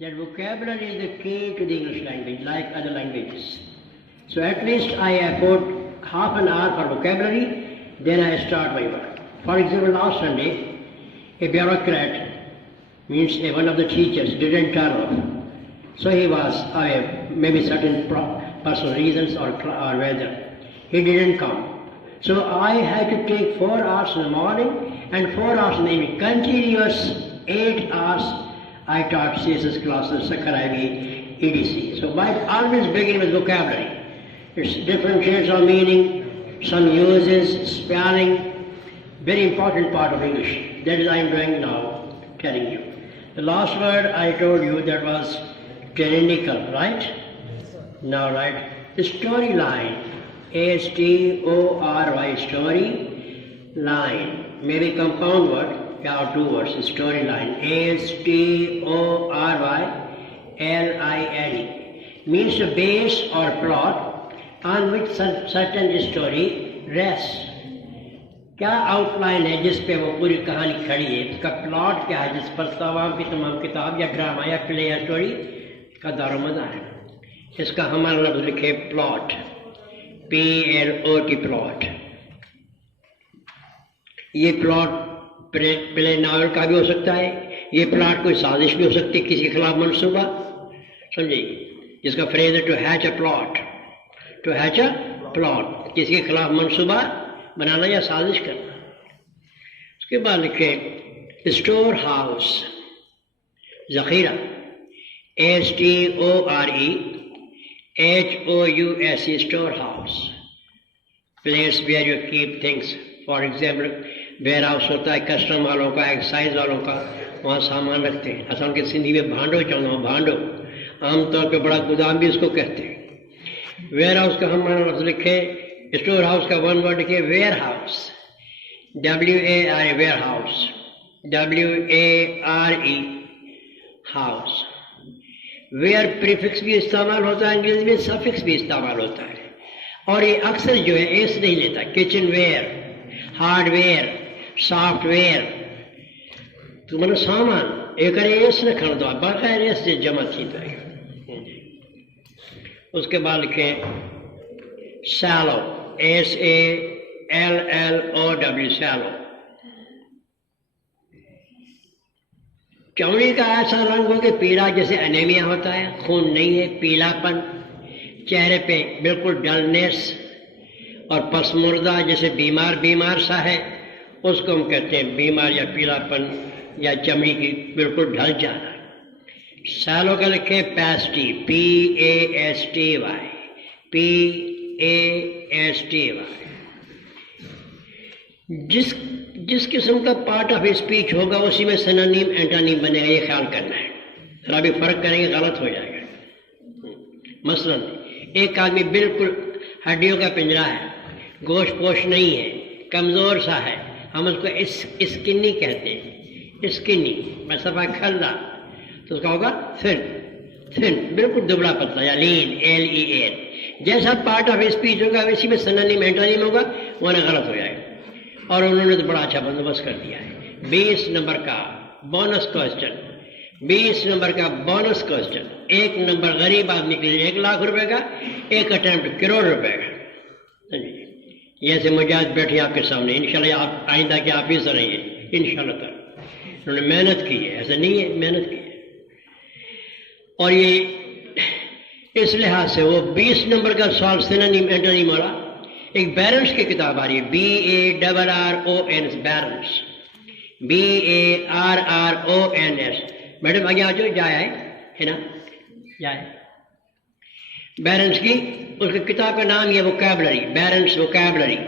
that vocabulary is the key to the English language, like other languages. So at least I afford half an hour for vocabulary, then I start my work. For example, last Sunday, a bureaucrat, means one of the teachers, didn't turn up. So he was away, maybe certain personal reasons or weather. He didn't come. So I had to take 4 hours in the morning and 4 hours in the evening. Continuous 8 hours I taught CSS classes, Sakkaravi, EDC. So I always begin with vocabulary. It's different shades of meaning, some uses, spelling, very important part of English. That is I am doing now, telling you. The last word I told you that was tyrannical, right? Now, right? The storyline, S-T-O-R-Y, story, line, maybe compound word, or 2 words, storyline, S-T-O-R-Y-L-I-N-E, means the base or plot on which certain story rests. کیا out line ہے جس پہ وہ پوری کہانی کھڑی ہے؟ اس کا پلاٹ کیا ہے جس پر تمام کی تمام کتاب یا ڈرامہ یا پلے یا اسٹوری کا دار و مدار ہے؟ اس کا ہمارا لفظ لکھے پلاٹ، P-L-O-T، پلاٹ. یہ پلاٹ پلے ناول کا بھی ہو سکتا ہے، یہ پلاٹ کوئی سازش بھی ہو سکتی ہے، کسی کے خلاف منصوبہ، سمجھے، جس کا فریز ہے ٹو ہیچ اے پلاٹ، ٹو ہیچ اے پلاٹ، کسی کے خلاف منصوبہ بنانا یا سازش کرنا. اس کے بعد لکھے اسٹور ہاؤس، ذخیرہ، S-T-O-R-E-H-O-U-S-E، store house, place where you keep things. For example where house ہوتا ہے کسٹم والوں کا، ایکسائز والوں کا، وہاں سامان رکھتے ہیں. اصل کے سندھی میں بھانڈو چاہوں گا، بھانڈو عام طور پہ بڑا گودام بھی اس کو کہتے ہیں. ویئر ہاؤس کا ہم لفظ لکھے، اسٹور ہاؤس کا ون ورڈ لکھے where house, W-A-R-E، where house, W-A-R-E، house. Where prefix بھی استعمال ہوتا ہے انگریزی میں، سفکس بھی استعمال ہوتا ہے، اور یہ اکثر جو ہے ایس نہیں لیتا. Kitchen where, hard where, soft where, تو مطلب سامان ایک ایس نہ کھڑا بغیر ایس سے جمع تھیتا ہے. اس کے بعد لکھیں سیلو، S-A-L-L-O-W، سیلو. چمڑی کا ایسا رنگ ہو کہ پیلا، جیسے انیمیا ہوتا ہے، خون نہیں ہے، پیلا پن، چہرے پہ بالکل ڈلنیس اور پسمردہ، جیسے بیمار سا ہے، اس کو ہم کہتے ہیں بیمار یا پیلا پن یا چمڑی کی بالکل ڈھل جانا. سیلو کا لکھیں پیسٹی، P-A-S-T-Y، P-A-S-T-Y. جس قسم کا پارٹ آف اسپیچ ہوگا اسی میں سینونیم اینٹونیم بنے گا، یہ خیال کرنا ہے. ذرا بھی فرق کریں گے غلط ہو جائے گا. مثلا ایک آدمی بالکل ہڈیوں کا پنجرا ہے، گوشت پوش نہیں ہے، کمزور سا ہے، ہم اس کو اسکنی کہتے ہیں، اسکنی صفا کھلا، تو اس کا ہوگا تھن، بالکل دبلا پتلا، یا لین، L-E-N. جیسا پارٹ آف اسپیچ ہوگا ویسی میں سینونیم اینٹونیم ہوگا، وہ نہ غلط ہو جائے گا. اور انہوں نے تو بڑا اچھا بندوبست کر دیا ہے. 20 نمبر کا بونس کوسچن، 20 نمبر کا بونس کوسچن. 1 نمبر غریب آدمی کے لیے 1 لاکھ روپے کا، 1 اٹیمپٹ کروڑ روپے کا. یہ ایسے مجاہد بیٹھے آپ کے سامنے، انشاءاللہ آپ آئندہ کے آپ ہی سے رہیں گے انشاءاللہ تعالی. انہوں نے محنت کی ہے، ایسا نہیں ہے، محنت کی ہے. اور یہ اس لحاظ سے وہ 20 نمبر کا سوال سینونیم اینٹونیم والا ایک بیرنس کی کتاب آ رہی ہے، B-A-R-R-O-N، بیرنس، B-A-R-R-O-N-S. میڈم آگے آ جائے، جائے ہے نا، جائے. بیرنس کی اس کی کتاب کا نام یہ ووکیبلری، بیرنس ووکیبلری،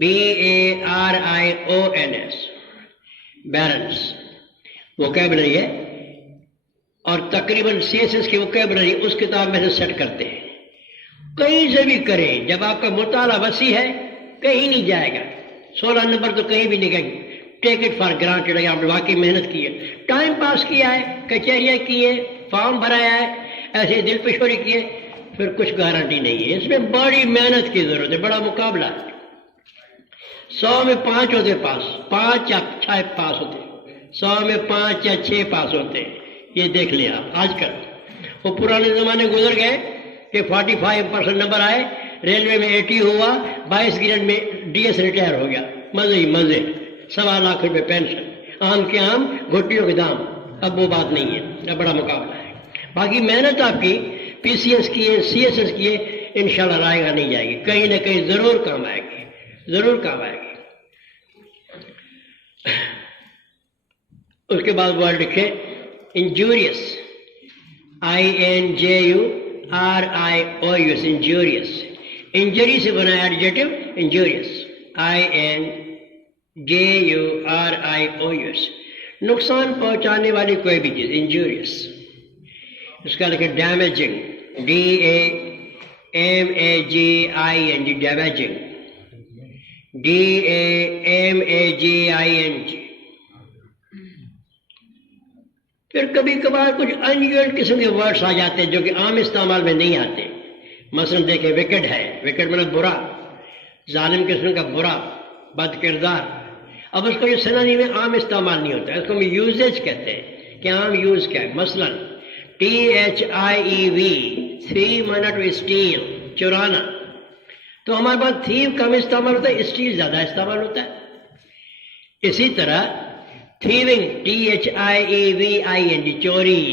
B-A-R-I-O-N-S، بیرنس ووکیبلری ہے. اور تقریباً CSS کی ووکیبلری اس کتاب میں سے سیٹ کرتے ہیں. کہیں سے بھی کریں، جب آپ کا مطالعہ وسیع ہے کہیں نہیں جائے گا. 16 نمبر تو کہیں بھی نہیں گئے. ٹیک اٹ فار گرانٹیڈ، اگر آپ نے واقعی محنت کی ہے، ٹائم پاس کیا ہے، کچہریاں کی ہے، فارم بھرایا ہے، ایسے دل پشوری کی ہے، پھر کچھ گارنٹی نہیں ہے. اس میں بڑی محنت کی ضرورت ہے، بڑا مقابلہ ہے. 100 میں 5 ہوتے پاس، 5 یا 6 پاس ہوتے، 100 میں 5 یا 6 پاس ہوتے ہیں. یہ دیکھ لیں آپ آج کل. وہ پرانے زمانے گزر گئے کہ 45% نمبر آئے, ریلوے میں 80 ہوا, 22 گریڈ میں ڈی ایس ریٹائر ہو گیا. مزے ہی مزے, 1.25 لاکھ روپے پینشن, آم کے آم گھٹیوں کے دام. اب وہ بات نہیں ہے, اب بڑا مقابلہ ہے. باقی محنت آپ کی پی سی ایس کی ہے, سی ایس ایس کی ہے, انشاءاللہ رائے گا نہیں جائے گی, کہیں نہ کہیں ضرور کام آئے گی, ضرور کام آئے گی. اس کے بعد ورڈ لکھے انجوریس, INJURIOUS, انجوریس. انجری سے بنا ایڈجیکٹو انجوریس, INJURIOUS, نقصان پہنچانے والی کوئی بھی چیز, انجوریس. اس کا لکھے ڈیمیجنگ, DAMAGING, ڈیمیجنگ, DAMAGING. پھر کبھی کبھار کچھ انیوئل قسم کے ورڈس آ جاتے ہیں جو کہ عام استعمال میں نہیں آتے. مثلا دیکھیں وکٹ ہے, وکٹ مطلب برا, ظالم قسم کا برا, بد کردار. اب اس کا جو سنونیم میں عام استعمال نہیں ہوتا, اس کو ہم یوزیج کہتے ہیں کہ عام یوز کیا ہے. مثلا THIEV, تھیو مانا ٹو اسٹیل, چرانا. تو ہمارے پاس تھیو کم استعمال ہوتا ہے, اسٹیل زیادہ استعمال ہوتا ہے. اسی طرح تھیونگ, THIEVING, چوری,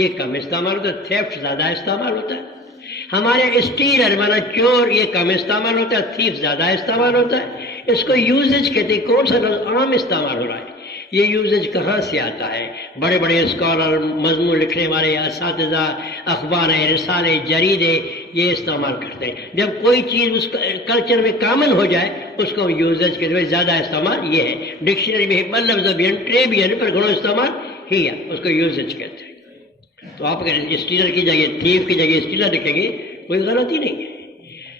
یہ کم استعمال ہوتا ہے, تھیفٹ زیادہ استعمال ہوتا ہے. ہمارے اسٹیلر مانا چور, یہ کم استعمال ہوتا ہے, تھیف زیادہ استعمال ہوتا ہے. اس کو یوزیج کہتے ہیں. کون سا لفظ عام استعمال ہو رہا ہے, یہ یوزیج کہاں سے آتا ہے؟ بڑے بڑے اسکالر, مضمون لکھنے والے اساتذہ, اخبار, رسالے, جریدے یہ استعمال کرتے ہیں. جب کوئی چیز اس کلچر میں کامن ہو جائے اس کو یوزیج کہتے ہیں. زیادہ استعمال یہ ہے. ڈکشنری میں لفظ ٹریبین پر گھنوں استعمال ہی ہے, اس کو یوزیج کہتے ہیں. تو آپ اگر اسٹیلر کی جگہ تھیف کی جگہ اسٹیلر لکھیں گے کوئی غلطی نہیں ہے.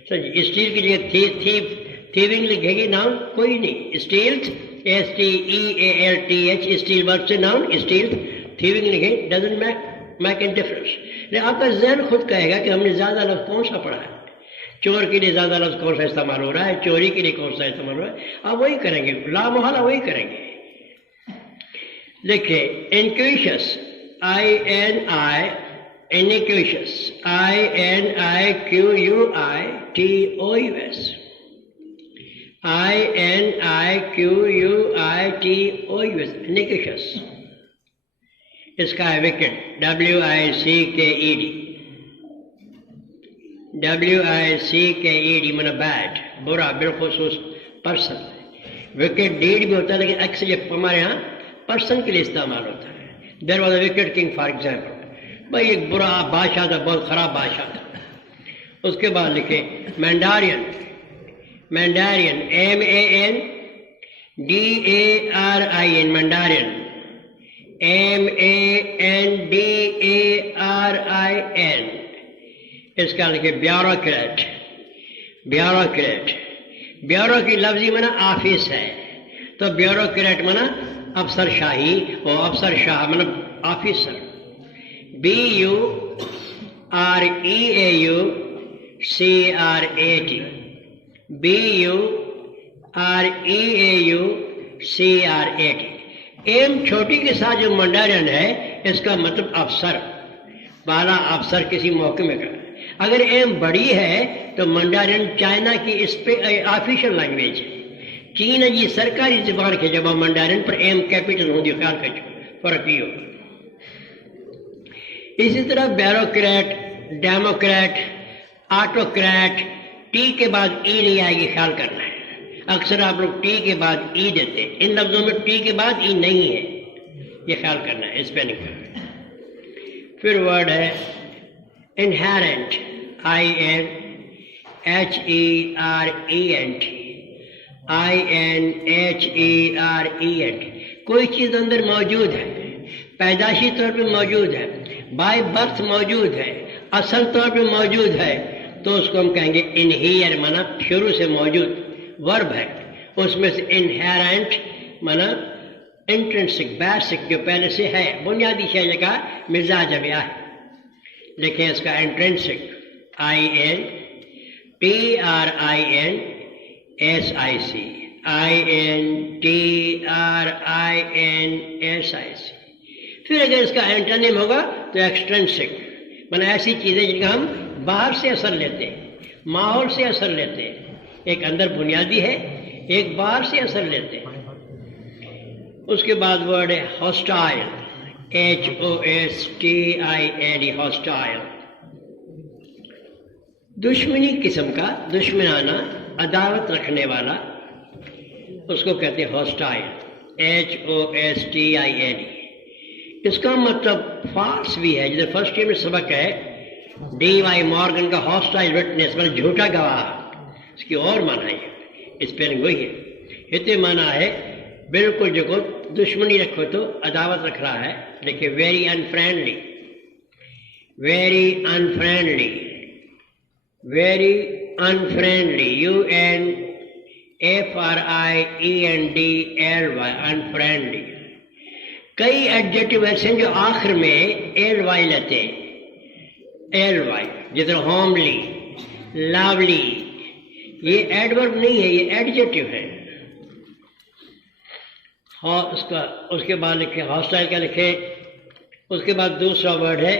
سر اسٹیل کی جگہ تھیف, تھیونگ لکھیں گے, ناؤن کوئی نہیں. اسٹیلتھ, STEALTH, اسٹیل ورب سے ناؤن اسٹیل. تھیونگ لکھیں, ڈزنٹ میک اے ڈفرنس. آپ کا ذہن خود کہے گا کہ ہم نے زیادہ لفظ کون سا پڑھا ہے. چور کے لیے زیادہ لفظ کون سا استعمال ہو رہا ہے, چوری کے لیے کون سا استعمال ہو رہا ہے. آپ وہی کریں گے, لا محالہ وہی کریں گے. دیکھیں انکویشس, انکویشس, INIQUITOUS, INIQUITOUS, انکویشس. اس کا ہے وکٹ, WICKED, مانا بیڈ, برا, بالخصوص پرسن. وکٹ ڈیڈ بھی ہوتا ہے لیکن اکثر یہ ہمارے یہاں پرسن کے لیے استعمال ہوتا ہے. There was a wicket king for example, بھائی ایک برا بادشاہ تھا, بہت خراب بادشاہ تھا. اس کے بعد لکھے مینڈارین, مینڈارین, MANDARIN, مینڈارین, MANDARIN. اس کا لکھے بیوروکریٹ, بیوروکریٹ. بیورو کی لفظی مانا آفس ہے, تو بیوروکریٹ مانا افسر شاہی, اور افسر شاہ مانا آفیسر. BUREAUCRAT, BUREAUCRAT. ایم چھوٹی کے ساتھ جو منڈارین ہے اس کا مطلب افسر, بالا افسر کسی موقع میں کرنا. اگر ایم بڑی ہے تو منڈارین چائنا کی آفیشیل لینگویج ہے. چین جی سرکاری زبان کے جب منڈارین پر ایم کیپٹل ہوں گی, خیال کر فرق یہ ہوگا. اسی طرح بیوروکریٹ, ڈیموکریٹ, آٹوکریٹ. ٹی کے بعد ای نہیں آئے گی, خیال کرنا ہے. اکثر آپ لوگ ٹی کے بعد ای دیتے ہیں, ان لفظوں میں ٹی کے بعد ای نہیں ہے, یہ خیال کرنا ہے اسپیلنگ کا. پھر ورڈ ہے انہیرنٹ, INHERENT, INHERENT. کوئی چیز اندر موجود ہے, پیدائشی طور پہ موجود ہے, بائی برتھ موجود ہے, اصل طور پہ موجود ہے, تو اس کو ہم کہیں گے انہیر, مانا شروع سے موجود. ورب ہے, اس میں سے انہیرنٹ مانا انٹرنسک, بیسک, جو پہلے سے ہے, بنیادی شے کا مزاج ابھی ہے. دیکھیں اس کا انٹرنسک, INTRINSIC, INTRINSIC. پھر اگر اس کا اینٹونیم ہوگا تو ایکسٹرنسک، مانا ایسی چیزیں جن کا ہم باہر سے اثر لیتے ہیں، ماحول سے اثر لیتے ہیں، ایک اندر بنیادی ہے، ایک باہر سے اثر لیتے ہیں۔ اس کے بعد ورڈ ہے ہاسٹائل، HOSTILE، ہاسٹائل، دشمنی قسم کا، دشمنانہ، عداوت رکھنے والا، اس کو کہتے ہیں ہاسٹائل، HOSTILE۔ اس کا مطلب فالس بھی ہے، جیسے فرسٹ ایئر میں سبق ہے DY مارگن کا ہاسٹائل وٹنس، مطلب جھوٹا گواہ، اس کی اور معنی ہے، اسپیلنگ وہی ہے۔ ہتے معنی ہے بالکل جو کو دشمنی رکھو تو عداوت رکھ رہا ہے، دیکھیے very unfriendly, very unfriendly, very unfriendly, UNAFRIENDLY، unfriendly. کئی ایڈجیکٹو ایسے ہیں جو آخر میں LY لیتے ہیں، LY، جیسے ہوملی، لاولی، یہ ایڈورب نہیں ہے، یہ ایڈجیکٹو ہے۔ اس کے بعد لکھے ہاسٹائل کا، لکھے اس کے بعد دوسرا ورڈ ہے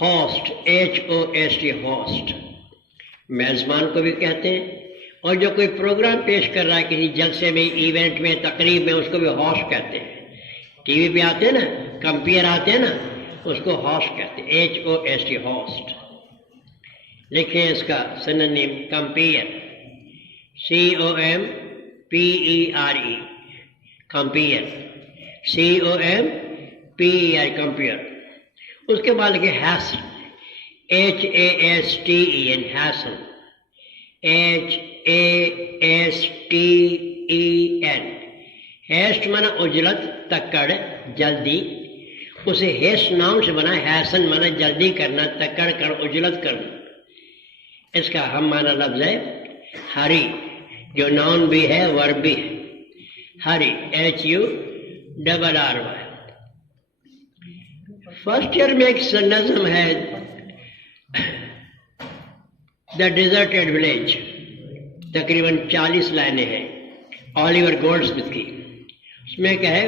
ہوسٹ، HOST، ہوسٹ، میزبان کو بھی کہتے ہیں، اور جو کوئی پروگرام پیش کر رہا ہے کسی جلسے میں، ایونٹ میں، تقریب میں، اس کو بھی ہوسٹ کہتے ہیں۔ ٹی وی پہ آتے ہیں نا، کمپیئر آتے ہیں نا، اس کو ہوسٹ کہتے ہیں، HOST، ہوسٹ۔ لکھیں اس کا سنونیم compare, COMPERE، compare, COMPER، compare. اس کے بعد لکھیں ہیسن، HASTEN، ہیسن، HASTEN۔ ہیسٹ مانا اجلت، تکڑ، جلدی، اسے ہیسٹ ناؤن سے بنا، ہیسن مانا جلدی کرنا، تکڑ کر، اجلت کرنا۔ اس کا ہم مانا لفظ ہے ہری، جو ناؤن بھی ہے ورب بھی ہے، ہری، HURRY۔ فرسٹ ایئر میں ایک نظم ہے دا ڈیزرٹیڈ ولیج، تقریباً 40 لائنیں ہیں، آلیور گولڈ سمتھ کی۔ اس میں کیا ہے،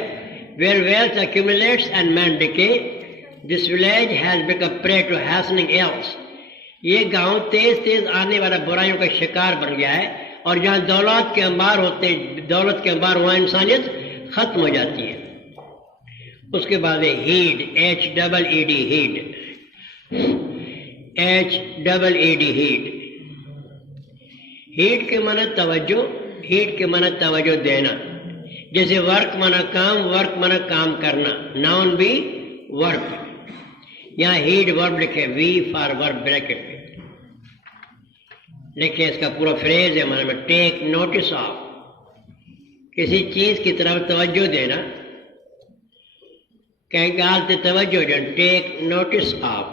where wealth accumulates and men decay, this village has become prey to hastening ills۔ یہ گاؤں تیز تیز آنے والا برائیوں کا شکار بن گیا ہے، اور جہاں دولت کے انبار ہوتے ہیں، دولت کے انبار، وہاں انسانیت ختم ہو جاتی ہے۔ اس کے بعد ہے heed, HEED، heed, HEED، heed. Heed کے معنی توجہ، ہیڈ کے معنی توجہ دینا، جیسے ورک مانا کام، ورک مانا کام کرنا، ناؤن بھی ورک۔ یہاں ہیڈ ورب لکھے، V فار ورب بریکٹ میں لکھیں۔ اس کا پورا فریز ہے ہمارے میں ٹیک نوٹس آف، کسی چیز کی طرف توجہ دینا، کہیں گالتے توجہ جن، ٹیک نوٹس آف،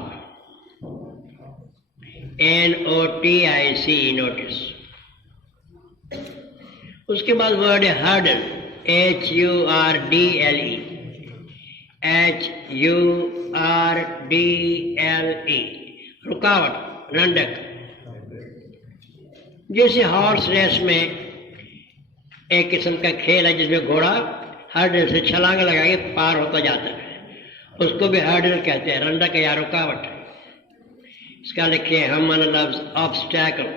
NOTIC، نوٹس۔ اس کے بعد ورڈ ہے ہرڈل، HURDLE، HURDLE، رکاوٹ، رنڈک۔ جیسے ہارس ریس میں ایک قسم کا کھیل ہے جس میں گھوڑا ہرڈل سے چھلانگ لگا کے پار ہوتا جاتا ہے، اس کو بھی ہرڈل کہتے ہیں، رنڈک یا رکاوٹ۔ اس کا لکھیں ہم مانا لفظ آبسٹیکل،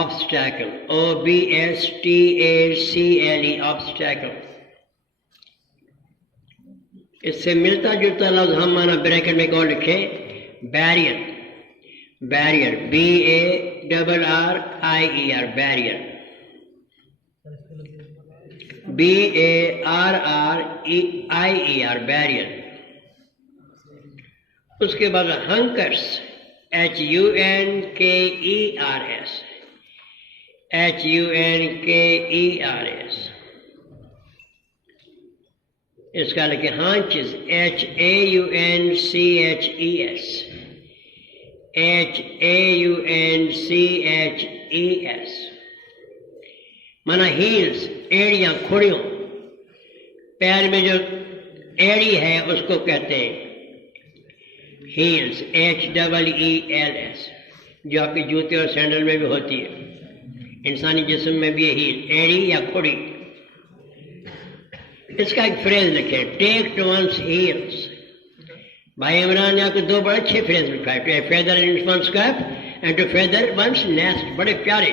آبسٹیکل، OBSTACLE، آبسٹیکل۔ اس سے ملتا جلتا لفظ ہم مانا بریکٹ میں کو لکھے barrier, barrier, BARRIER، barrier, BARRIER، barrier. اس کے بعد ہنکرس، HUNKERS، HUNKERS۔ اس کا لکھیں ہانچز، HAUNCHES، HAUNCHES۔ مانا ہیلز، ایڑیاں، کھڑیوں، پیر میں جو ایڑی ہے اس کو کہتے ہیں ہیلز، HEELS، جو آپ کے جوتے اور سینڈل میں بھی ہوتی ہے، انسانی جسم میں بھی ہے ہیل، ایڑی یا کھڑی۔ اس کا ایک فریز لکھے، ٹیک ٹو ونس ہیلز. بھائی عمران نے آپ کو دو بڑے اچھے فریز لکھا ہے، to feather in one's cap and to feather one's nest. بڑے پیارے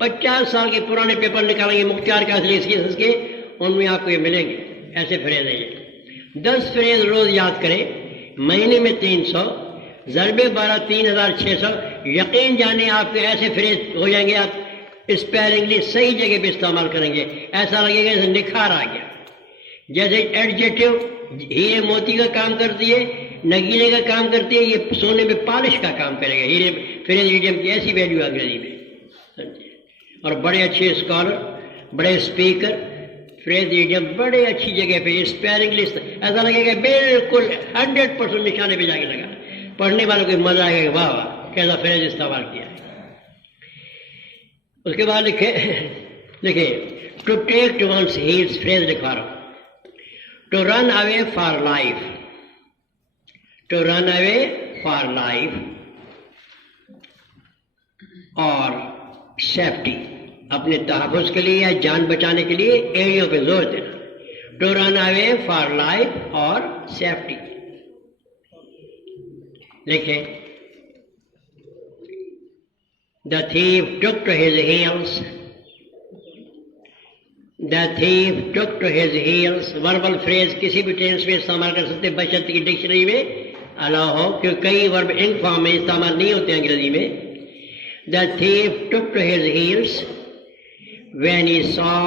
50 سال کے پرانے پیپر نکالیں گے مختار کے اصلی اس کے، ان میں آپ کو یہ ملیں گے. ایسے فریز ہیں یہ. 10 فریز روز یاد کریں، مہینے میں 300 ضرب 12 3600. یقین جانے آپ کے ایسے فریز ہو جائیں گے، آپ اسپیلنگلی صحیح جگہ پہ استعمال کریں گے، ایسا لگے گا جیسے نکھار آ گیا. جیسے ایڈجیکٹو ہیرے موتی کا کام کرتی ہے، نگینے کا کام کرتی ہے، یہ سونے میں پالش کا کام کرے گا. ہیرے فریز ایڈیم کی ایسی ویلیو انگریزی میں. اور بڑے اچھے اسکالر، بڑے اسپیکر فریز ایڈیم بڑے اچھی جگہ پہ اسپیلنگ لسٹ ایسا لگے گا بالکل 100% نشانے پہ جا کے لگا. پڑھنے والوں کو مزہ آئے گا، واہ واہ کیسا فریز استعمال کیا ہے. اس کے بعد لکھے to take to one's heels phrase لکھوا رہا ہوں. To run away for life, to run away for life اور سیفٹی، اپنے تحفظ کے لیے یا جان بچانے کے لیے ایریوں پہ زور دینا. To run away for life اور سیفٹی. لکھیں the thief took to his heels, the thief took to his heels. Verbal phrase کسی بھی ٹینس میں استعمال کر سکتے بشرط کی ڈکشنری میں الاؤ ہو، کیونکہ کئی ورب ان فارم میں استعمال نہیں ہوتے انگریزی میں. The thief took to his heels when he saw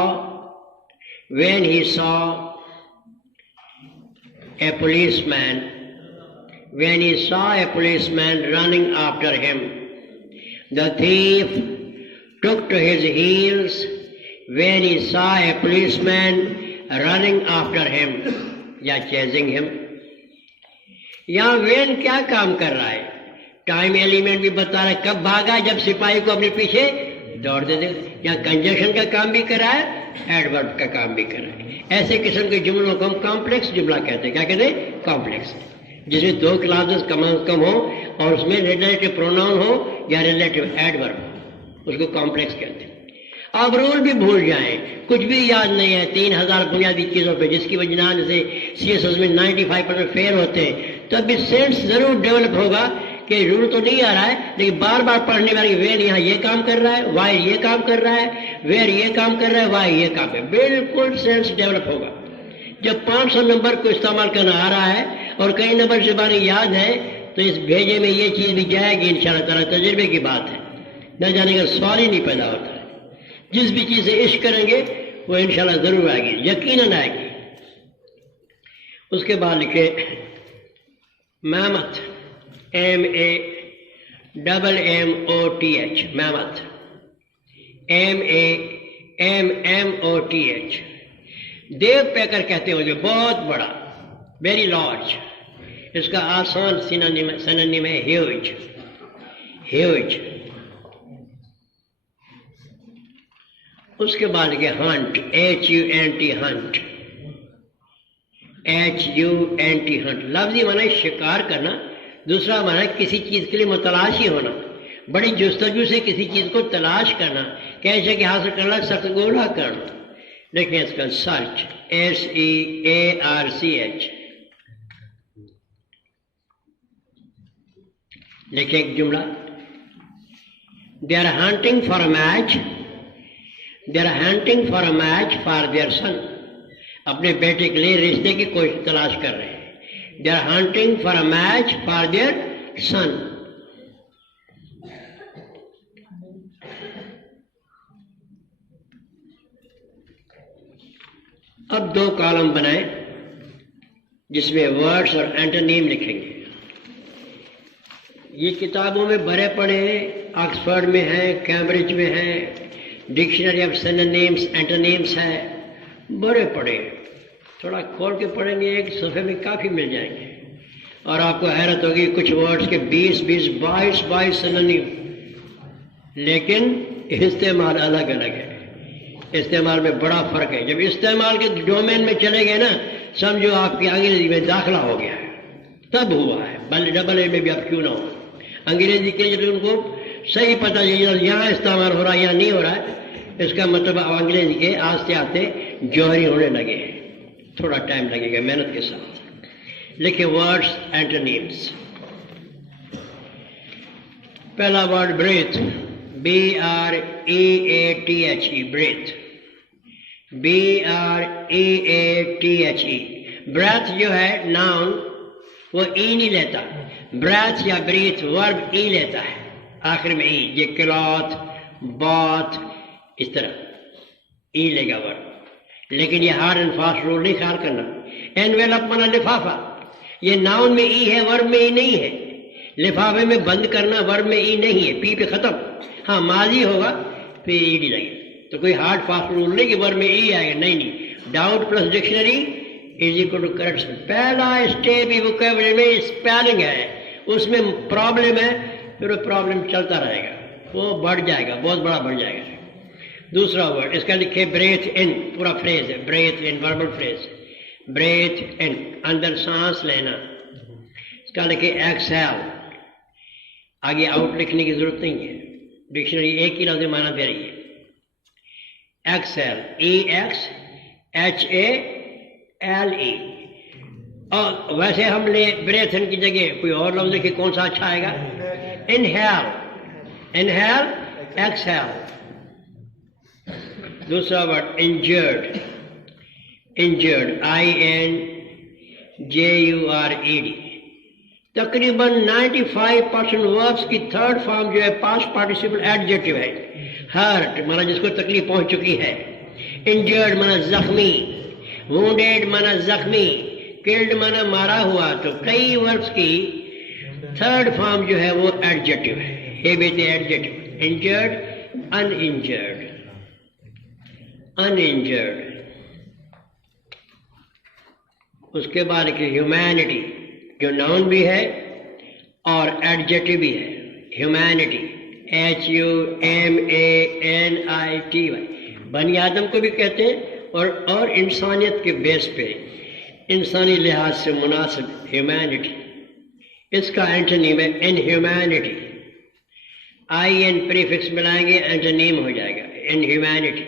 a policeman running after him. The thief took to his heels when he saw a policeman running after him یا chasing him. یہاں when کیا کام کر رہا ہے؟ Time element بھی بتا رہا ہے کب بھاگا، جب سپاہی کو اپنے پیچھے دوڑ دے دے. یا کنجنکشن کا کام بھی کر رہا ہے، ایڈورب کا کام بھی کر رہا ہے. ایسے قسم کے جملوں کو ہم کمپلیکس جملہ کہتے ہیں. کیا کہتے ہیں؟ کمپلیکس، جس میں 2 کلاسز کم از کم ہو اور اس میں ریلیٹو پروناؤن ہو یا ریلیٹو ایڈورب ہو، اس کو کمپلیکس کہتے ہیں. آپ رول بھی بھول جائیں، کچھ بھی یاد نہیں ہے، 3000 بنیادی چیزوں پہ جس کی وجہ سے سی ایس ایس میں 95% فیل ہوتے ہیں، تو ابھی سینس ضرور ڈیولپ ہوگا کہ رول تو نہیں آ رہا ہے، لیکن بار بار پڑھنے والی ویل یہاں یہ کام کر رہا ہے، وائی یہ کام کر رہا ہے، ویئر یہ کام کر رہا ہے، وائی یہ کام ہے. بالکل سینس ڈیولپ ہوگا. جب 500 نمبر کو استعمال کرنا آ رہا ہے اور کئی نمبر زبانیں یاد ہے تو اس بھیجے میں یہ چیز بھی جائے گی انشاءاللہ تعالیٰ. تجربے کی بات ہے، نہ جانے کا سوال ہی نہیں پیدا ہوتا ہے. جس بھی چیز سے عشق کریں گے وہ انشاءاللہ ضرور آئے گی، یقیناً آئے گی. اس کے بعد لکھے میمتھ، MAMMOTH، میمتھ، MAMMOTH. دیو پیکر کہتے ہیں جو بہت بڑا، ویری لارج. اس کا آسان سینونیم ہے ہیوج. ہیوج. اس کے بعد کہ hunt, HUNT، hunt, HUNT، hunt. لفظی معنی شکار کرنا، دوسرا معنی کسی چیز کے لیے متلاشی ہونا، بڑی جستجو سے کسی چیز کو تلاش کرنا، کیسے کہ حاصل کرنا، سخت گولہ کرنا. دیکھیں اس کا سرچ، SEARCH. دیکھیں ایک جملہ، they are hunting for a match. They are hunting for a match for their son. اپنے بیٹے کے لیے رشتے کی کوشش تلاش کر رہے ہیں. They are hunting for a match for their son. اب 2 کالم بنائیں جس میں ورڈز اور اینٹونیم لکھیں گے. یہ کتابوں میں بھرے پڑے ہیں، آکسفورڈ میں ہیں، کیمبرج میں ہیں، ڈکشنری آف سینونیمز اینٹونیمز ہے، بڑے پڑے. تھوڑا کھول کے پڑھیں گے ایک صفحے میں کافی مل جائیں گے. اور آپ کو حیرت ہوگی کچھ ورڈز کے 20-22 سینونیم، لیکن استعمال الگ الگ ہے. استعمال میں بڑا فرق ہے. جب استعمال کے ڈومین میں چلے گئے نا، سمجھو آپ کی انگریزی میں داخلہ ہو گیا ہے، تب ہوا ہے. ڈبل اے میں بھی اب کیوں نہ ہو. انگریزی کے لیے ان کو صحیح پتہ چل یہاں استعمال ہو رہا ہے یہاں نہیں ہو رہا ہے، اس کا مطلب اب انگریزی کے آستے آستے جوہری ہونے لگے ہیں. تھوڑا ٹائم لگے گا محنت کے ساتھ. لکھیں ورڈس اینٹونیمز. پہلا word breathe, BREATHE، breathe, BREATHE. Breathe جو ہے ناؤن وہ ای نہیں لیتا. بریتھ یا بریتھ ورب ای لیتا ہے، آخر میں ای، یہ کلاتھ، بات، اس طرح ای لے گا ورب. لیکن یہ ہارڈ اینڈ فاسٹ رول نہیں خیال کرنا. انویلپ مانا لفافہ، یہ ناؤن میں ای ہے، ورب میں ای نہیں ہے. لفافے میں بند کرنا ورب میں ای نہیں ہے، پی پہ ختم. ہاں ماضی ہوگا پھر ای ڈی لگے. تو کوئی ہارڈ فاسٹ رول نہیں کہ ورب میں ای آئے گا، نہیں. Doubt plus dictionary is equal to correct. پہلا اسٹیپ ہی ووکیبلری میں اسپیلنگ ہے، اس میں پرابلم ہے، پھر وہ پرابلم چلتا رہے گا، وہ بڑھ جائے گا، بہت بڑا بڑھ جائے گا. دوسرا ورڈ اس کا لکھے بریتھ ان، پورا فریز ہے بریتھ ان، وربل فریز. بریتھ ان اندر سانس لینا. اس کا لکھے ایکسہل. آگے آؤٹ لکھنے کی ضرورت نہیں ہے، ڈکشنری ایک ہی لفظ معنی دے رہی ہے. ایکسہل، EXHALE. اور ویسے ہم لے بریتھ ان کی جگہ کوئی اور لفظ لکھے، کون سا اچھا آئے گا؟ Inhale, inhale, ایکسہل. دوسرا ورڈ انجرڈ، انجرڈ، INJURED. تقریباً 95% وربس کی تھرڈ فارم جو ہے پاسٹ پارٹیسپل ایڈجیکٹو ہے. ہرٹ مانا جس کو تکلیف پہنچ چکی ہے، انجرڈ مانا زخمی، وونڈیڈ مانا زخمی، کلڈ مانا مارا ہوا. تو کئی وربس کی تھرڈ فارم جو ہے وہ ایڈجیکٹو ہے، ایڈجیکٹو. انجرڈ، ان انجرڈ، ان انجرڈ. اس کے بعد کہ ہیومینٹی جو ناؤن بھی ہے اور ایڈجیکٹو بھی ہے. Humanity, HUMANITY. بنی آدم کو بھی کہتے ہیں اور انسانیت کے بیس پہ انسانی لحاظ سے مناسب ہیومینٹی. اس کا اینٹونیم ہے انہیومینٹی. IN پریفکس ملائیں گے اینٹونیم ہو جائے گا انہیومینٹی.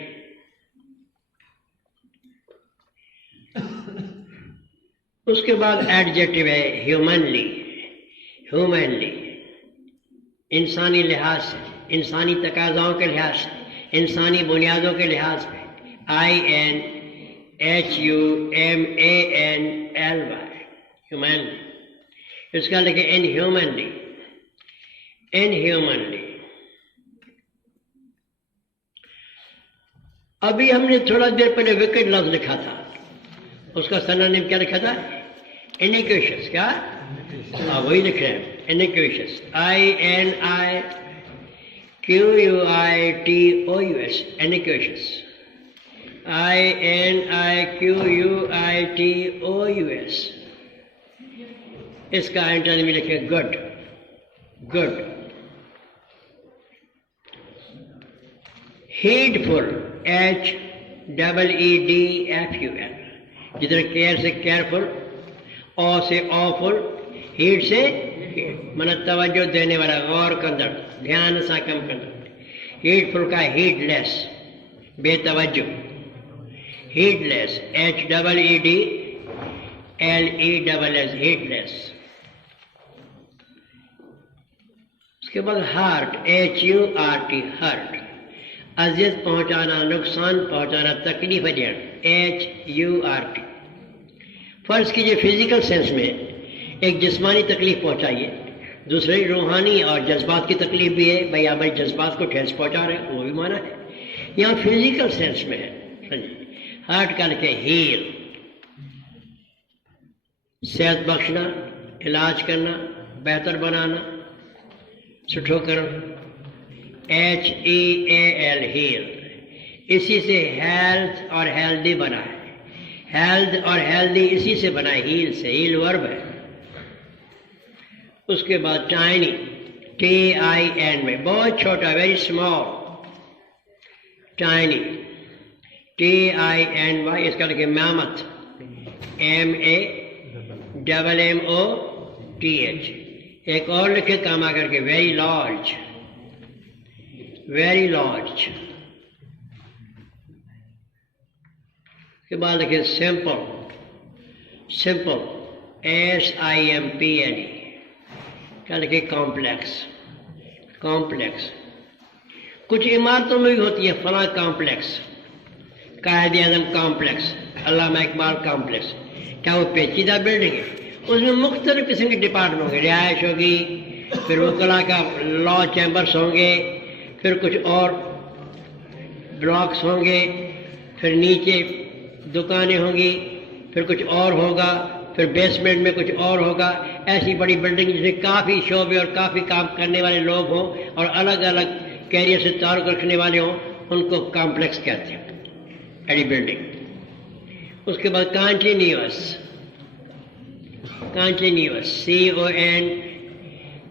اس کے بعد ایڈجیکٹو ہے ہیومنلی. ہیومنلی انسانی لحاظ سے، انسانی تقاضاؤں کے لحاظ سے، انسانی بنیادوں کے لحاظ سے. INHUMANLY، humanly. اس کا لکھے انہیومنلی، انہیومنلی. ابھی ہم نے تھوڑا دیر پہلے وکٹ لفظ لکھا تھا، اس کا سرنیم کیا لکھا تھا؟ انیکویشس. کیا؟ وہی لکھ رہے ہیں انیکویشس. INIQUITOUS، انیکویشس. INIQUITOUS. اس کا اینٹونیم لکھے گڈ، گڈ. ہیڈفل، HEEDFUL. جدھر کیئر سے کیئرفل، او سے اوفل، ہیڈ سے من توجہ دینے والا، غور کندڑ، دھیان سا کم کندڑ. ہیڈفل کا ہیڈ لیس، بے توجہ. Heedless, HEEDLESS، heedless. اس کے بعد ہارٹ، HURT، ہارٹ. اذیت پہنچانا، نقصان پہنچانا، تکلیف دینا، HURT. فرض کیجیے فزیکل سینس میں ایک جسمانی تکلیف پہنچائیے، دوسری روحانی اور جذبات کی تکلیف بھی ہے. بھائی آپ جذبات کو ٹھیس پہنچا رہے ہیں، وہ بھی مانا ہے. یہاں فزیکل سینس میں ہے. ہارٹ کا لکھے ہیل، صحت بخشنا، علاج کرنا، بہتر بنانا، سٹھو کرنا. HEAL، heal. اسی سے ہیلتھ اور ہیلدی بنا ہے. ہیلتھ اور ہیلدی اسی سے بنا ہے، ہیل سے. ہیل ورب ہے. اس کے بعد ٹائنی، TIN میں بہت چھوٹا، ویری اسمال. Tiny, TINY. اس کا لکھے میمتھ، MAMMOTH. ایک اور لکھے کام آ کر کے ویری لارج، ویری لارج. کے بعد لکھے سمپل، سمپل SIMPLE کیا لکھے کمپلیکس. کمپلیکس کچھ عمارتوں میں بھی ہوتی ہے فلاں کمپلیکس، قائد اعظم کمپلیکس، علامہ اقبال کمپلیکس. کیا وہ پیچیدہ بلڈنگ ہے؟ اس میں مختلف قسم کے ڈپارٹمنٹ ہوں گے، رہائش ہوگی، پھر وکلا کا لا چیمبرس ہوں گے، پھر کچھ اور بلاکس ہوں گے، پھر نیچے دکانیں ہوں گی، پھر کچھ اور ہوگا، پھر بیسمنٹ میں کچھ اور ہوگا. ایسی بڑی بلڈنگ جس میں کافی شعبے اور کافی کام کرنے والے لوگ ہوں اور الگ الگ کیریئر سے تعلق رکھنے والے ہوں، ان کو کمپلیکس کہتے ہیں، بڑی بلڈنگ. اس کے بعد کانٹینیوس. کانٹینیوس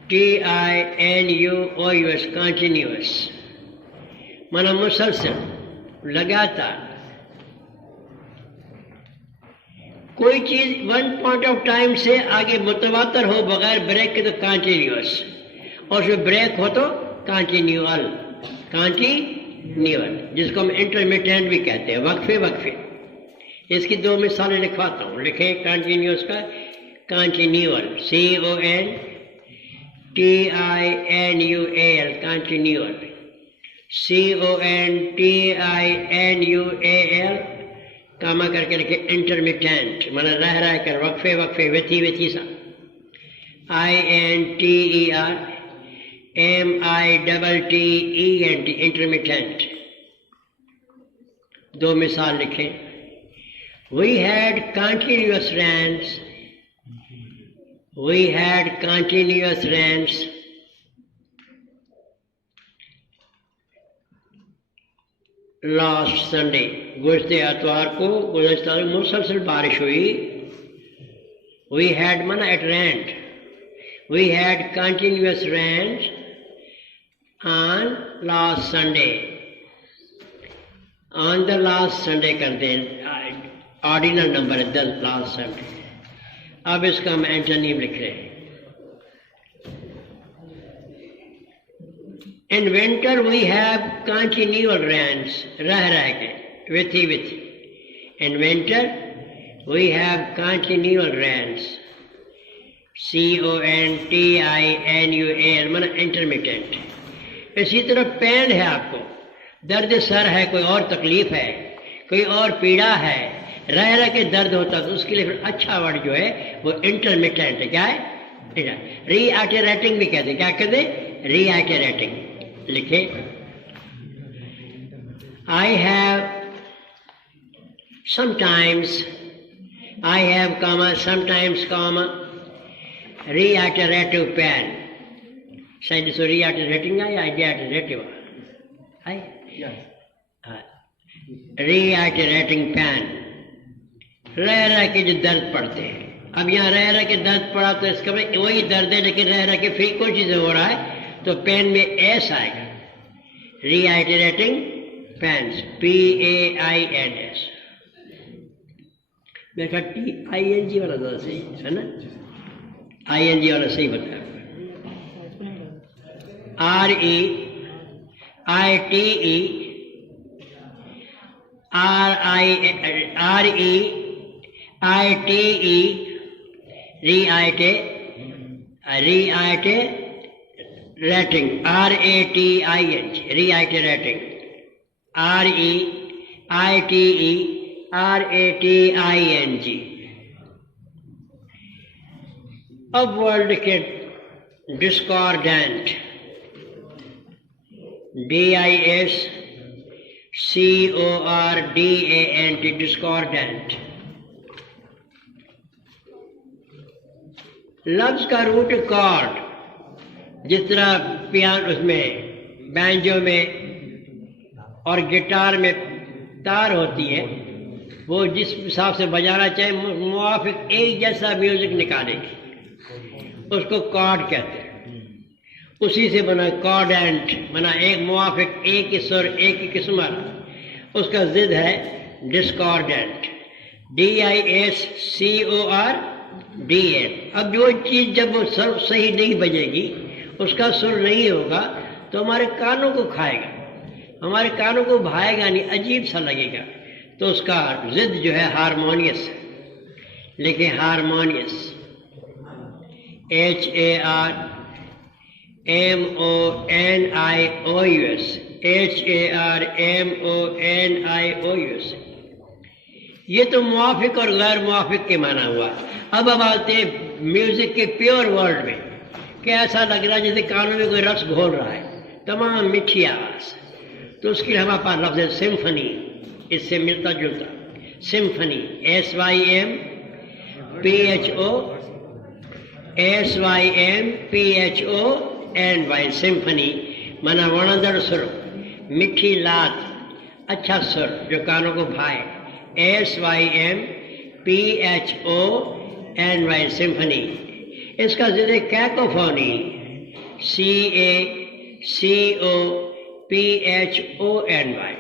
CONTINUOUS کانٹینیوس مانا مسلسل، لگاتار. کوئی چیز ون پوائنٹ آف ٹائم سے آگے متواتر ہو بغیر بریک کے تو کانٹینیوس، اور اس میں بریک ہو تو کانٹینیول. کانٹینیول جس کو ہم انٹرمیٹنٹ بھی کہتے ہیں، وقفے وقفے. اس کی دو مثالیں لکھواتا ہوں، لکھیں کانٹینیوس کا. کانٹینیول CONTINUAL کانٹینیول. CONTINUAL کاما کر کے لکھے انٹرمیٹنٹ مانا رہ رہ کر، وقفے وقفے، وتھی وتھی سا. INTERMITTENT intermittent. دو مثال لکھیں. We had continuous rains. We had continuous rains. Last Sunday. گزشتہ اتوار کو مسلسل بارش ہوئی. We had مانا it rained. We had continuous rains on last Sunday. On the last Sunday کر دیں، آرڈینل نمبر ہے the last Sunday. اب اس کا ہم اینٹونیم لکھ رہے ہیں. In winter we have continual rains. رہ رہ کے، وتھی وتھی. In winter we have continual rains. CONTINUAL مانا انٹرمیٹنٹ. اسی طرح پین ہے آپ کو، درد سر ہے، کوئی اور تکلیف ہے، کوئی اور پیڑا ہے، رہ رہ کے درد ہوتا تو اس کے لیے پھر اچھا ورڈ جو ہے وہ انٹرمیٹنٹ ہے. کیا ہے؟ ری آئٹریٹنگ بھی کہتے ہیں. کیا کہتے ہیں؟ ری آئٹریٹنگ. لکھیں I have sometimes, I have comma sometimes comma reiterative pain. Said so reiterating ہے یا reiterative ہے؟ reiterating pain. رہ رہ کے جو درد پڑتے ہیں. اب یہاں رہ رہ کے درد پڑا تو اس کا وہی درد ہے لیکن رہ رہ کے فریکوینسی سے ہو رہا ہے تو پین میں ایس آئے گا. reiterating pains PAINS. میں کہا TING والا زیادہ صحیح ہے نا، ING والا صحیح بتایا. reiterating reiterating REITERATING. اب ورلڈ کے ڈسکارڈنٹ DISCORDANT ڈسکارڈنٹ. لفظ کا روٹ کارڈ، جس طرح پیانو اس میں بینجو میں اور گٹار میں تار ہوتی ہے، وہ جس حساب سے بجانا چاہے موافق ایک جیسا میوزک نکالے گی، اس کو کارڈ کہتے ہیں. اسی سے بنا کارڈنٹ بنا ایک موافق ایک ہی سر ایک ہی قسم والا. اس کا ضد ہے ڈسکارڈنٹ DISCORDANT. اب جو چیز جب وہ سر صحیح نہیں بجے گی، اس کا سر نہیں ہوگا تو ہمارے کانوں کو کھائے گا، ہمارے کانوں کو بھائے گا نہیں، عجیب سا لگے گا. تو اس کا ضد جو ہے ہارمونیس ہے. لکھیں ہارمونیس HARMONIOUS HARMONIOUS. یہ تو موافق اور غیر موافق کے معنی ہوا. اب آتے ہیں میوزک کے پیور ورڈ میں کہ ایسا لگ رہا ہے جیسے کانوں میں کوئی رقص گھول رہا ہے, تمام میٹھی آواز. تو اس کے لیے ہمارے پاس لفظ ہے سمفنی, اس سے ملتا جلتا. سمفنی SYMPHONY سمفنی مانا وڑندر سر, میٹھی لات, اچھا سر جو کانوں کو بھائے. SYMPHONY symphony. اس کا ضد کیکوفونی CACOPHONY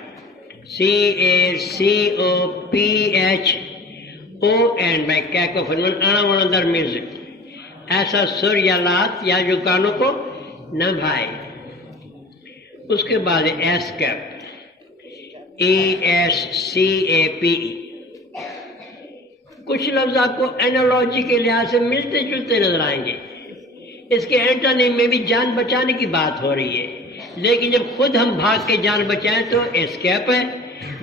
کیکوفونی وڑندر میوزک. ایسا سر یا لات یا جو کانوں کو نہ بھائے. اس کے بعد ایسکیپ ESCAPE. کچھ لفظ آپ کو اینالوجی کے لحاظ سے ملتے جلتے نظر آئیں گے. اس کے اینٹونیم میں بھی جان بچانے کی بات ہو رہی ہے, لیکن جب خود ہم بھاگ کے جان بچائیں تو ایسکیپ ہے,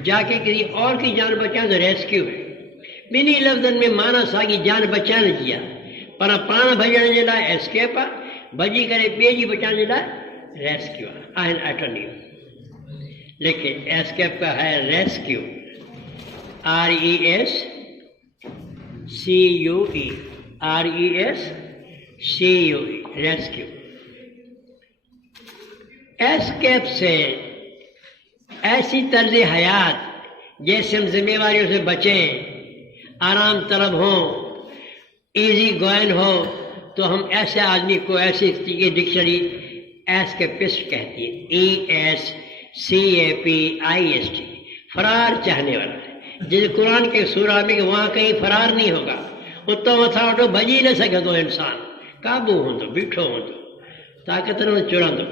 جا کے کسی اور کی جان بچائیں تو ریسکیو ہے. بنی لفظن میں مانا ساگی جان بچانے کیا پر پان بھجن کے لیے ایسکیپ ہے, بجی کرے پیجی بچانے کے لیے ریسکیو آہن اینٹونیم. لیکن ایسکیپ کا ہے ریسکیو RESCUE ریسکیو. ایسکیپ سے ایسی طرز حیات جیسے ہم ذمہ داریوں سے بچیں, آرام طلب ہوں, ایزی گوئن ہو, تو ہم ایسے آدمی کو ایسی ڈکشنری ایسکیپسٹ کہتی ہے. ESCAPIST فرار چاہنے والا ہے. جیسے قرآن کے سورہ میں کہ وہاں کہیں فرار نہیں ہوگا, اتو متھا اٹھو بھجی نہ سکے تو انسان قابو ہوں تو بیٹھو ہوں تو طاقت نہ چڑھا دو.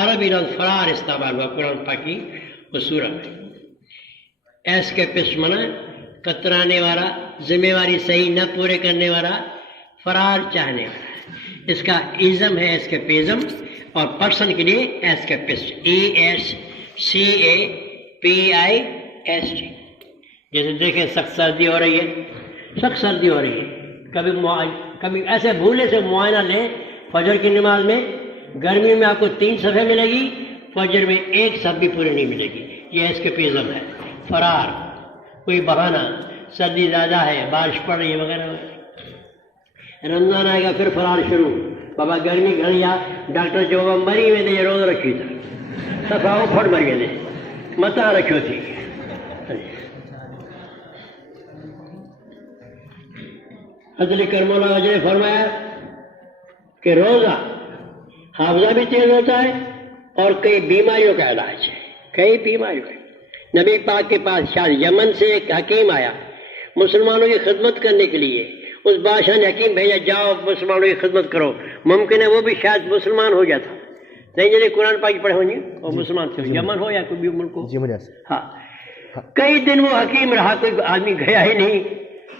عربی لفظ فرار استعمال ہوا قرآن پاک کی اس سورہ میں. ایسکیپسٹ منا کترانے والا, ذمہ داری صحیح نہ پورے کرنے والا, فرار چاہنے والا. اس کا ازم ہے ایسکیپزم, اور پرسن کے لیے ایسکیپسٹ ESCAPIST. جیسے دیکھیں سخت سردی ہو رہی ہے, سخت سردی ہو رہی ہے, کبھی ایسے بھولے سے معائنہ لیں فجر کی نماز میں, گرمی میں آپ کو 3 صفحے ملے گی, فجر میں 1 صف بھی پوری نہیں ملے گی. یہ ایسکیپزم ہے, فرار, کوئی بہانہ, سردی زیادہ ہے, بارش پڑ رہی ہے وغیرہ. رمضان آئے گا پھر فرار شروع. بابا گرمی گھڑیا ڈاکٹر جو مری میں دے روز رکھی تھا صفاؤ پھٹ مر گئے متا رکھو تھی. حضرت کرم اللہ وجہ نے فرمایا کہ روزہ حافظہ بھی تیز ہوتا ہے اور کئی بیماریوں کا علاج ہے. کئی بیماریوں ہے. نبی پاک کے پاس شاید یمن سے ایک حکیم آیا مسلمانوں کی خدمت کرنے کے لیے. اس بادشاہ نے حکیم بھیجا, جاؤ مسلمانوں کی خدمت کرو. ممکن ہے وہ بھی شاید مسلمان ہو جاتا, نہیں جیسے قرآن پاک پڑھے ہوں گے اور مسلمان تھے, یمن ہو یا کوئی بھی ملک ہو. ہاں, کئی دن وہ حکیم رہا, کوئی آدمی گیا ہی نہیں.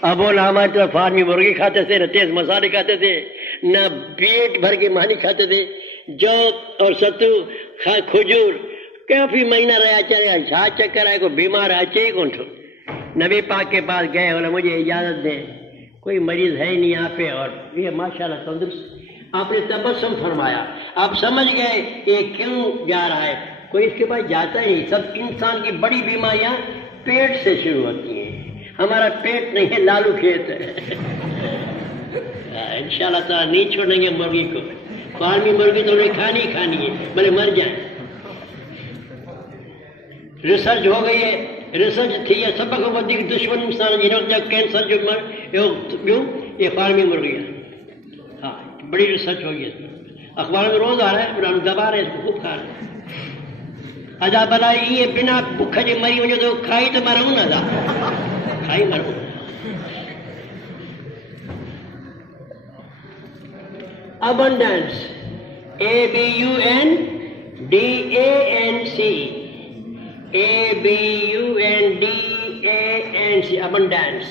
اب وہ نہ ہماری طرف فارمی مرغی کھاتے تھے, نہ تیز مسالے کھاتے تھے, نہ پیٹ بھر کے مانی کھاتے تھے, جو اور ستو کھجور. کافی مہینہ رہا, چلے شاہ چکر آئے, کوئی بیمار آئے چاہیے کون ٹھو. نبی پاک کے پاس گئے, بولا مجھے اجازت دیں, کوئی مریض ہے ہی نہیں یہاں پہ, اور یہ ماشاءاللہ تندرست. آپ نے تبسم فرمایا, آپ سمجھ گئے یہ کیوں جا رہا ہے. کوئی اس کے پاس جاتا ہی نہیں. سب انسان کی بڑی بیماریاں پیٹ سے شروع ہوتی ہیں. ہمارا پیٹ نہیں ہے, لالو کھیت ہے. انشاءاللہ تعالیٰ نہیں چھوڑیں گے مرغی کو. فارمی مرغی تو انہیں کھانی ہے, بھلے مر جائیں. ریسرچ ہو گئی ہے, ریسرچ تھی ہے, سب کو بدی دشمن انسان جنہوں کینسر جو یہ فارمی مرغی ہے. ہاں, بڑی ریسرچ ہو گئی ہے. اخبار میں روز آ رہا ہے, ہم دبا رہے ہیں, خوب کھا رہے ہیں. ادا بلائی یہ بنا بکھ جی مری وجہ تو کھائی تو مروں نہ تھا, کھائی مروں. Abundance, ABUNDANC, ABUNDANC, abundance.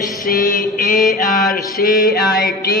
SCARCITY,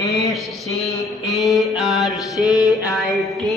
SCARCITY।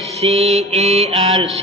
SCARC।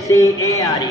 SCARE,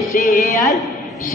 SCARC,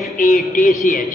FETCH,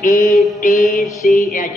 FETCH,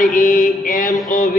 REMOVE।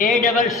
ACCELERAT,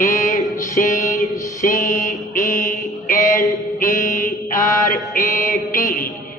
ACCELERAT,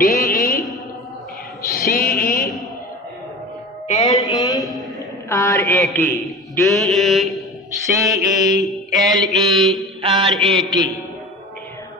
DECELERAT, DECELERAT।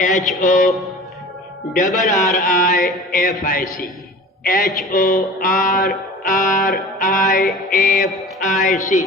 HORRIFIC,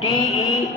TERRIFIC।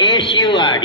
ABSURD,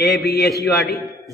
ABSURD,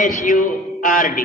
ABSURD।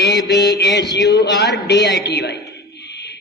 ABSURDITY।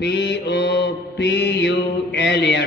POPULAR,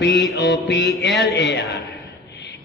POPULAR।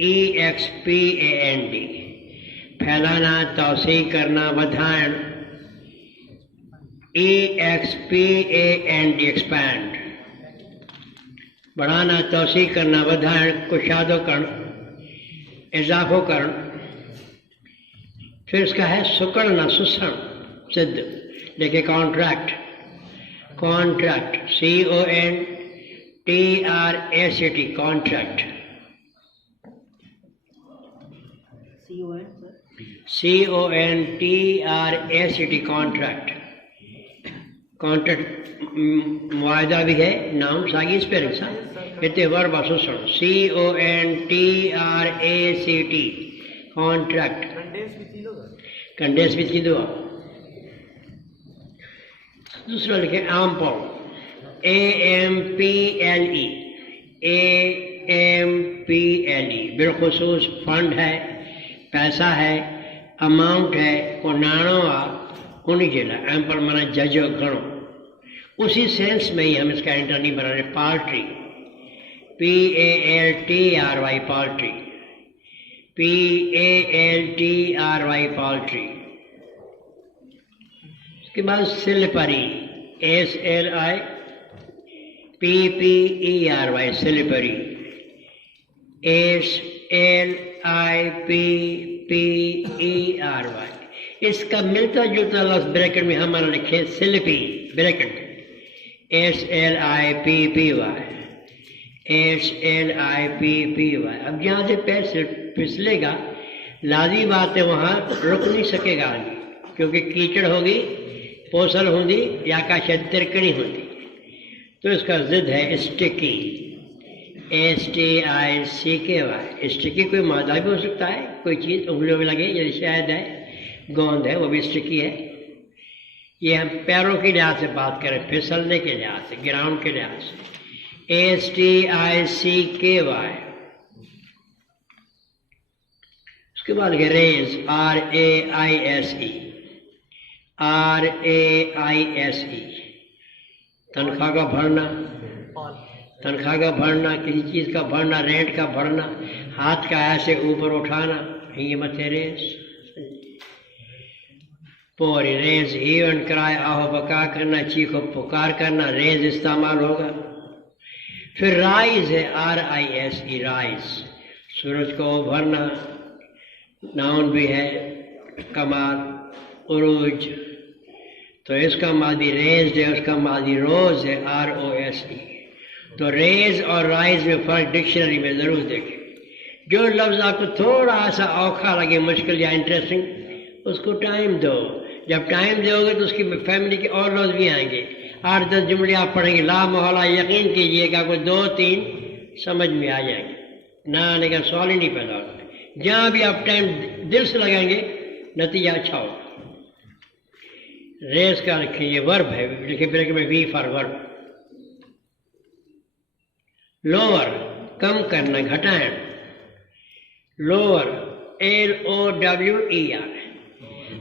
EXPAND پھیلانا توسیع کرنا ودھائن EXPAND ایکسپینڈ بڑھانا توسیع کرنا ودھائن کشادو کرن اضافو کرن پھر اس کا ہے سکڑنا سسن ضد دیکھیں contract CONTRACT contract CONTRACT contract معاہدہ بھی ہے نام ساگی اسپیلنگ سا اتنے ورب سسن CONTRACT کانٹریکٹ کنڈیس بھی تھی دو دوسرا لکھیں AMPLE AMPLE بالخصوص فنڈ ہے پیسہ ہے اماؤنٹ ہے کو نانو انہیں جیلا ایمپل مانا ججو گھنو اسی سینس میں ہی ہم اس کا انٹرنی بنا رہے پالٹری PALTRY پالٹری PALTRY پالٹری اس کے بعد سلپری SLIPPERY سلپری SLIPPERY اس کا ملتا جلتا لفظ بریکٹ میں ہمارا لکھے سلپی بریکٹ SLIPPY اب جہاں سے پیر پھسلے گا لازمی بات ہے وہاں رک نہیں سکے گا آگے کیونکہ کیچڑ ہوگی پوسل ہوگی یا کا شاید ترکڑی ہوگی تو اس کا ضد ہے اسٹکی STICKY اسٹکی کوئی مادہ بھی ہو سکتا ہے کوئی چیز انگلیوں میں لگے جیسے شاید ہے گوند ہے وہ بھی اسٹکی ہے یہ ہم پیروں کے لحاظ سے بات کریں پھسلنے کے لحاظ سے گراؤنڈ کے لحاظ سے STICKY اس کے بعد ریز RAISE تنخواہ کا بھرنا کسی چیز کا بھرنا رینٹ کا بھرنا ہاتھ کا ایسے اوپر اٹھانا یہ متھے ریز پوری ریز ایون کرائے آہو بکا کرنا چیخو پکار کرنا ریز استعمال ہوگا پھر رائز ہے RISE رائز سورج کو بھرنا ناؤن بھی ہے کمال عروج تو اس کا ماضی ریز ہے اس کا ماضی روز ہے ROSE تو ریز اور رائز میں فرق ڈکشنری میں ضرور دیکھیں جو لفظ آپ کو تھوڑا سا اوکھا لگے مشکل یا انٹرسٹنگ اس کو ٹائم دو جب ٹائم دو گے تو اس کی فیملی کے اور لفظ بھی آئیں گے 8-10 جملے آپ پڑھیں گے لا محالہ یقین کیجئے گا کوئی 2-3 سمجھ میں آ جائیں گے نہ آنے کا سوال ہی نہیں پیدا ہوتا جہاں بھی آپ ٹائم دل سے لگائیں گے نتیجہ اچھا ہوگا ریز کا لکھیں یہ ورب ہے لکھیں بریک میں وی فار ورب لوور کم کرنا گھٹائیں لوور LOWER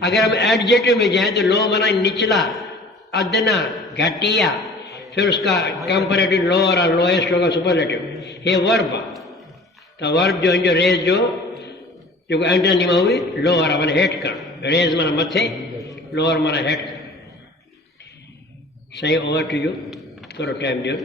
اگر ہم ایڈجیکٹو میں جائیں تو لو مانا نچلا ادنا گھٹیا پھر اس کا کمپریٹو لوور اور لوئسٹ ہوگا سپرلیٹو یہ ورب تو ورب جو ریز جو اینٹر نیما ہوئی لوور مانا ہیٹ کر ریز مانا متھے لوور مانا ہیٹ کر صحیح اوور ٹو یو تھوڑا ٹائم دیو